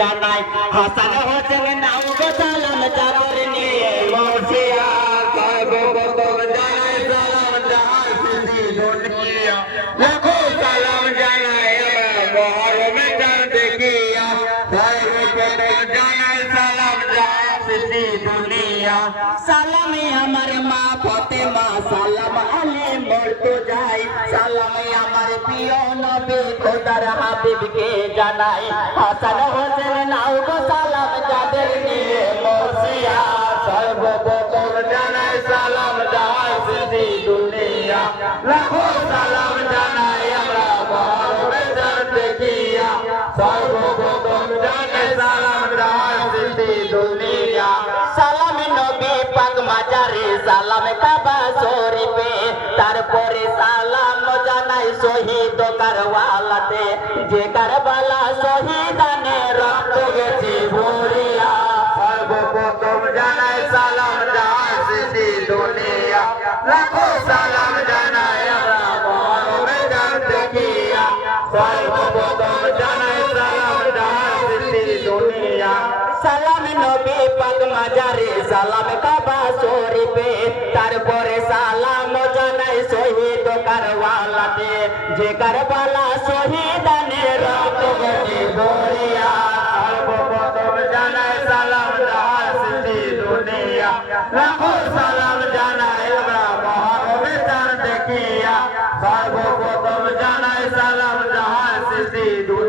জানাই। হাসান হোসেন দুনিয়া। সালামি আমার মা ফতেমা, সালাম আলী মর্তো যাই সালামি আমার প্রিয় নবী, খোদার হাবিবকে জানাই, হাসান হোসেন, নাও গো সালাম যাদের নিয়ে মরসিয়া। সর্বপ্রথম জানাই সালাম যাহার সৃষ্টি দুনিয়া। লাখো সালাম জানাই আমরা চাঁদ দেখিয়া। সর্বপ্রথম সালাম কাবা শরীফে, তারপরে সালাম জানাই শহীদ কারওয়ালাতে যে কারবালা শহীদানে রক্ত গেছে ভরিয়া। সর্বপ্রথম জানাই সালাম সৃষ্টি দুনিয়া। লাখো সালাম জানাই আমরা মহরমে চাঁদ দেখিয়া। সর্বপ্রথম জানাই সালাম যাহার দুনিয়া। সালাম নবী পাক মাজারে সালাম কাবা শরীফে তারপরে সালাম জানাই শহীদ কারওয়ালাতে যে কারবালা শহীদানে রক্ত গতি বরিয়া সর্বপ্রথম জানাই সালাম যাহার সৃষ্টি দুনিয়া লাখো সালাম জানাই আমরা মহরমে চাঁদ দেখিয়া সর্বপ্রথম জানাই সালাম যাহার সৃষ্টি দুনিয়া সালাম নবী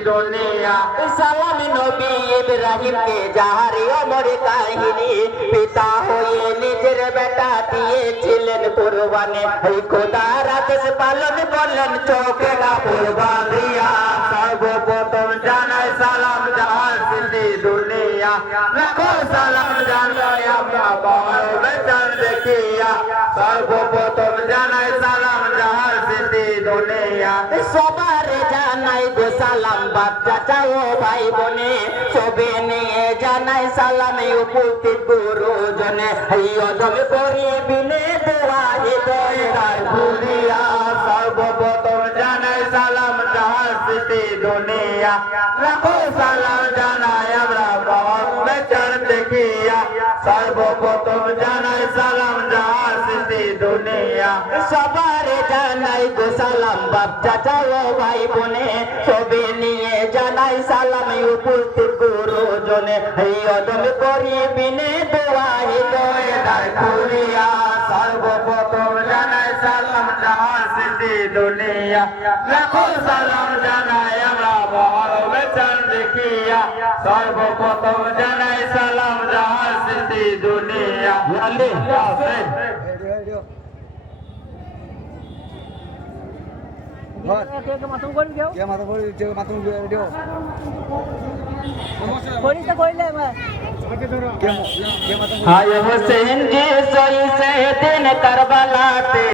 দুনিয়া। সালাম কাহিনী। পিতা হয়ে নিজের বেটা দিয়েছিলেন কোরবানি। ওই খোদার আদেশ পালন করলেন চোখে কাপড় বাঁধিয়া দুনিয়া লাখো সালাম জানাই আমরা মহরমে চাঁদ দেখিয়া সর্বপ্রথম জানাই সালাম যাহার সৃষ্টি দুনিয়া সবার জানাই গো সালাম বাচ্চা চাও ভাই বোনে সবে নিয়ে জানাই সালাম উপস্থিত গুরুজনে এই অজম করি বিনে দেওয়া হৃদয় তার ভুলিয়া সর্বপ্রথম জানাই সালাম যাহার সৃষ্টি দুনিয়া লাখো সালাম জানাই আমরা মহম্মে চাঁদ দেখিয়া সর্বপ্রথম জানাই সালাম যাহার দুনিয়া। সবার জানাই গো সালাম বাপ চাচা ও ভাই বোনে সবে নিয়ে জানাই সালাম উপস্থিত গুরুজনে। এই অদম করি বিনে দোয়াই হৃদয় দার খুলিয়া। সর্বপ্রথম জানাই সালাম যাহার সৃষ্টি দুনিয়া লাখো সালাম জানাই আমরা মহরমে চাঁদ দেখিয়া সর্বপ্রথম জানাই সালাম যাহার সৃষ্টি দুনিয়া আল্লাহ হাফেজ মাথুম করবি কেউ কে মাথা পড়ে যে মাথা রেডিও করিস তো করিলে কে কে মাথা हाय हुसैन जी सोई से दिन करबला ते